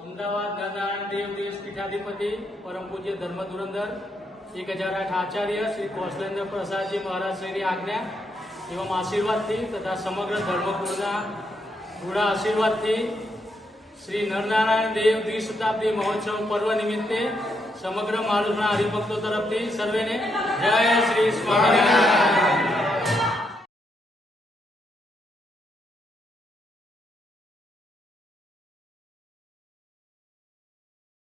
અમદાવાદ નરનારાયણ દેવ દેશ પીઠાધિપતિ પરમ પૂજ્ય ધર્મ ધુરંધર 1008 આચાર્ય શ્રી કૌશલેન્દ્ર પ્રસાદજી મહારાજ શ્રીની આજ્ઞા એवं આશીર્વાદથી તથા સમગ્ર ધર્મગુરુના ગુણા આશીર્વાદથી શ્રી નરનારાયણ દેવ દ્વિશતાબ્દી મહોત્સવ પર્વ નિમિત્તે સમગ્ર મારુતના હરિભક્તો તરફથી સર્વેને જય શ્રી સ્વામિનારાયણ.